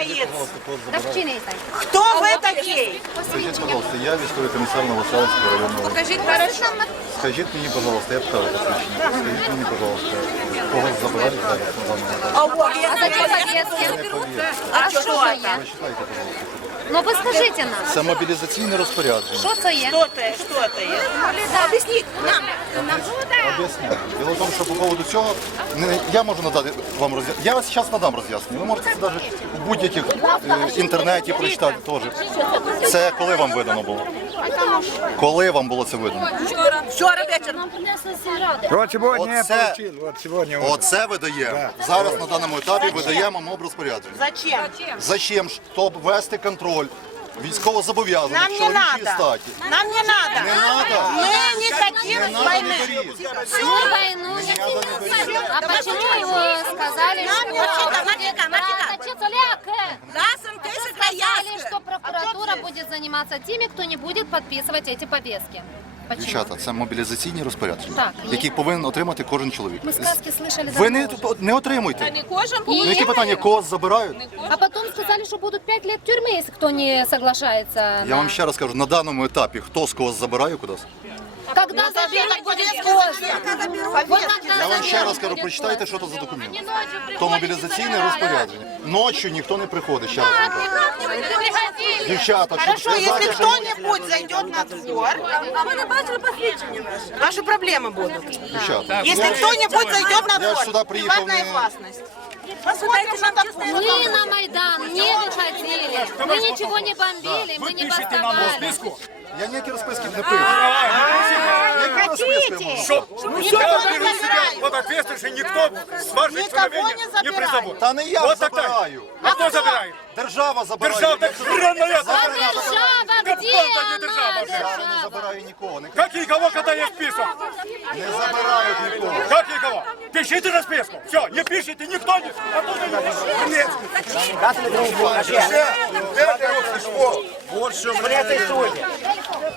Кто вы такие? Скажите, пожалуйста, я вес свой району. Скажіть Скажите мне, пожалуйста, я второй случай. Скажите мне, пожалуйста. Хорошо я. Ну, ви скажіть нам. Це мобілізаційне розпорядження. розпорядження. Що це є? Що це є? Що це є? Об'ясніть нам. нам. нам. нам. нам. Об'ясніть. Діло в тому, що по поводу цього, не, я можу надати вам роз'яснення. Я вас зараз надам роз'яснення. Ви можете це навіть у будь-яких е, інтернеті прочитати теж. Це коли вам видано було? Коли вам було це видано? Вчора. Вчора вечором. Нам принесли сім ради. От сьогодні. От це видаємо. Да, Зараз да. на даному етапі видаємо вам образ порядку. Зачем? Зачем? Зачем? Щоб вести контроль. Військово зобов'язано що чоловічій надо. статі. Нам не треба. Не треба? Ми не хочемо з війни. Всю війну А чому його сказали? Нам що... не треба. Матіка, матіка. Нас інтересно, я скажу прокуратура буде займатися теми, хто не буде підписувати ці повістки. Дівчата, це мобілізаційні розпорядження, так, є. які повинен отримати кожен чоловік. Ми сказки слышали. Ви не, не отримуєте. А Не кожен повинен. Які питання? Кого забирають? А, а потім сказали, що будуть 5 років тюрми, якщо хто не соглашається. Я да. вам ще раз кажу, на даному етапі хто з кого забирає кудись? Когда ну, заберуть, буде Я вам ще Добрий. раз кажу, прочитайте, що це за документ. То мобілізаційне розпорядження. Ночі ніхто не приходить. Ще раз. Так, не девчата. Хорошо, если кто-нибудь же... зайдет на двор, мы не бачили посвідчення Ваши проблемы будут. Да. Девчата. Если кто-нибудь зайдет на двор, сюда приехал. Ні мы... на, такой... на Майдан, не выходили, не мы, выходили, мы ничего было. не бомбили, да. мы, мы не бастували. Я не некий розписків не пив. Некий розписків. Що? Ну все, беру себе под ответственность, и никто сважить свое не, кого не призову. Та не я вот забираю. Так, так. А кто забирает? Держава забирає. Держава, так хрена я забираю. А держава, где она? Не держава. Я же не забираю нікого. Как и кого, когда я список? Не забираю нікого. Как и кого? Пишите расписку. Все, не пишите, никто не пишет. Нет. Дайте мне другую бумажку. Дайте мне другую бумажку. Вот что, блядь, ты сегодня.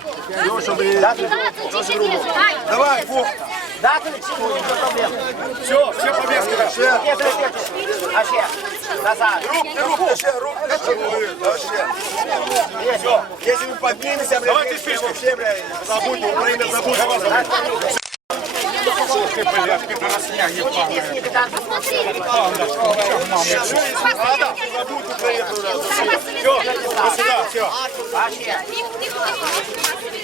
Давай, футбол. Да ты победу. Все, все победские. Вообще. Руб, не рубль, вообще, рук. Вообще. Если мы подбили, давай ты пишешь. këto janë të përshtatshme, jam në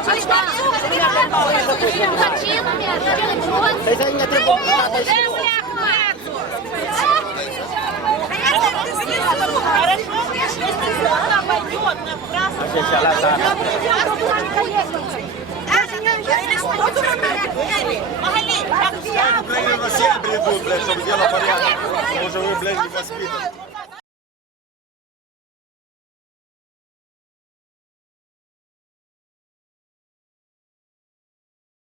А ви що, блядь, щоб діло порядно. Може ви блядь мені підпите?